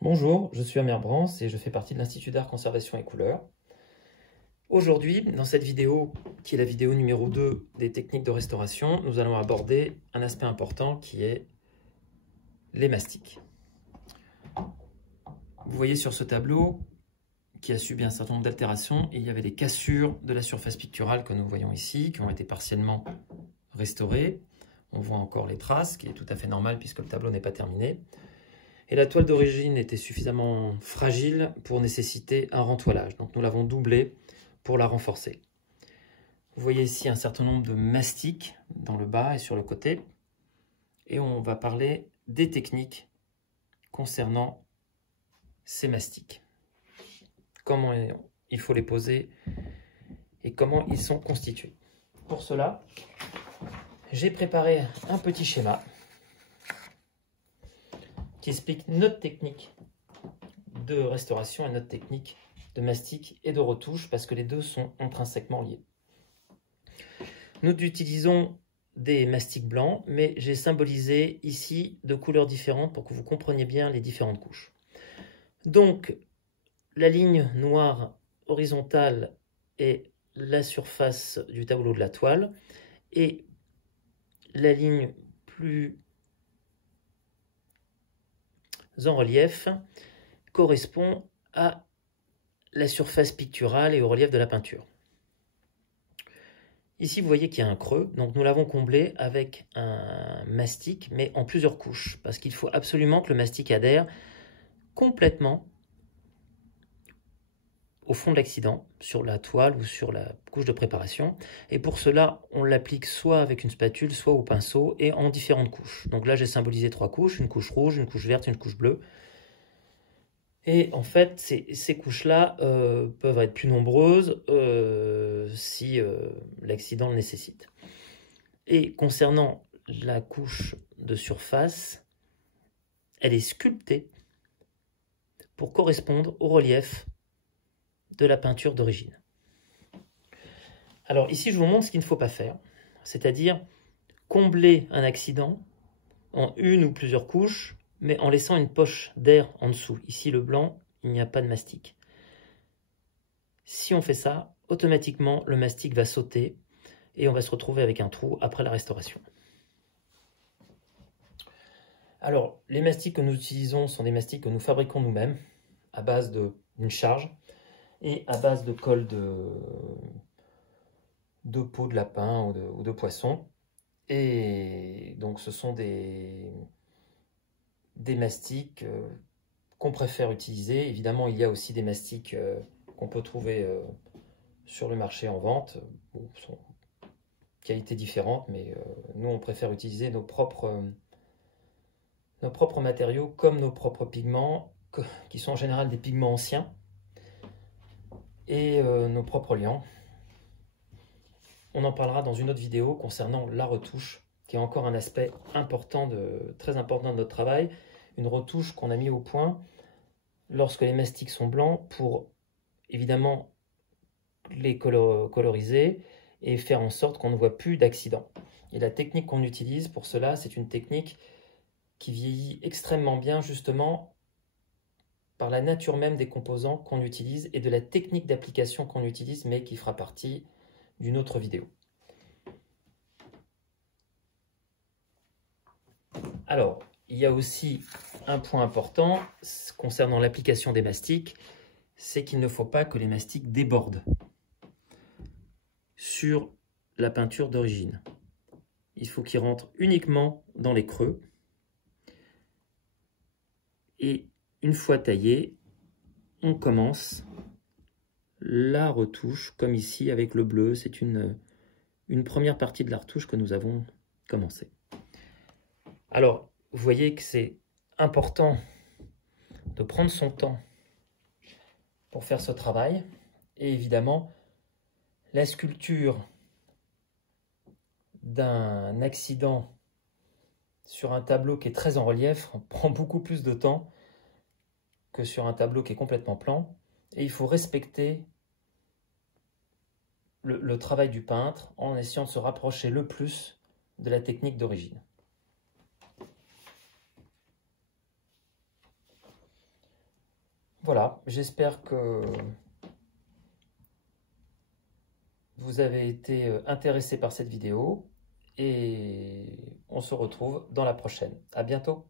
Bonjour, je suis Amer Brance et je fais partie de l'Institut d'Art, Conservation et Couleurs. Aujourd'hui, dans cette vidéo, qui est la vidéo numéro 2 des techniques de restauration, nous allons aborder un aspect important qui est les mastiques. Vous voyez sur ce tableau, qui a subi un certain nombre d'altérations, il y avait des cassures de la surface picturale que nous voyons ici, qui ont été partiellement restaurées. On voit encore les traces, ce qui est tout à fait normal puisque le tableau n'est pas terminé. Et la toile d'origine était suffisamment fragile pour nécessiter un rentoilage. Donc nous l'avons doublée pour la renforcer. Vous voyez ici un certain nombre de mastiques dans le bas et sur le côté. Et on va parler des techniques concernant ces mastiques. Comment il faut les poser et comment ils sont constitués. Pour cela, j'ai préparé un petit schéma qui explique notre technique de restauration et notre technique de mastic et de retouche parce que les deux sont intrinsèquement liés. Nous utilisons des mastiques blancs, mais j'ai symbolisé ici de couleurs différentes pour que vous compreniez bien les différentes couches. Donc, la ligne noire horizontale est la surface du tableau de la toile et la ligne plus en relief correspond à la surface picturale et au relief de la peinture. Ici, vous voyez qu'il y a un creux, donc nous l'avons comblé avec un mastic, mais en plusieurs couches, parce qu'il faut absolument que le mastic adhère complètement au fond de l'accident, sur la toile ou sur la couche de préparation. Et pour cela, on l'applique soit avec une spatule, soit au pinceau, et en différentes couches. Donc là, j'ai symbolisé 3 couches, une couche rouge, une couche verte, une couche bleue. Et en fait, ces couches-là peuvent être plus nombreuses si l'accident le nécessite. Et concernant la couche de surface, elle est sculptée pour correspondre au relief de la peinture d'origine. Alors ici, je vous montre ce qu'il ne faut pas faire, c'est-à-dire combler un accident en une ou plusieurs couches, mais en laissant une poche d'air en dessous. Ici, le blanc, il n'y a pas de mastic. Si on fait ça, automatiquement, le mastic va sauter et on va se retrouver avec un trou après la restauration. Alors, les mastiques que nous utilisons sont des mastiques que nous fabriquons nous-mêmes à base d'une charge et à base de colle de peau de lapin ou de poisson. Et donc, ce sont des mastiques qu'on préfère utiliser. Évidemment, il y a aussi des mastiques qu'on peut trouver sur le marché en vente. Bon, sont qualités différentes, mais nous, on préfère utiliser nos propres matériaux comme nos propres pigments, qui sont en général des pigments anciens, et nos propres liants. On en parlera dans une autre vidéo concernant la retouche, qui est encore un aspect important très important de notre travail. Une retouche qu'on a mis au point lorsque les mastiques sont blancs pour évidemment les coloriser et faire en sorte qu'on ne voit plus d'accident. Et la technique qu'on utilise pour cela, c'est une technique qui vieillit extrêmement bien justement par la nature même des composants qu'on utilise et de la technique d'application qu'on utilise, mais qui fera partie d'une autre vidéo. Alors, il y a aussi un point important concernant l'application des mastiques, c'est qu'il ne faut pas que les mastiques débordent sur la peinture d'origine. Il faut qu'ils rentrent uniquement dans les creux. Et une fois taillé, on commence la retouche, comme ici avec le bleu. C'est une première partie de la retouche que nous avons commencé. Alors, vous voyez que c'est important de prendre son temps pour faire ce travail. Et évidemment, la sculpture d'un accident sur un tableau qui est très en relief prend beaucoup plus de temps que sur un tableau qui est complètement plan. Et il faut respecter le travail du peintre en essayant de se rapprocher le plus de la technique d'origine. Voilà, j'espère que vous avez été intéressé par cette vidéo et on se retrouve dans la prochaine. À bientôt.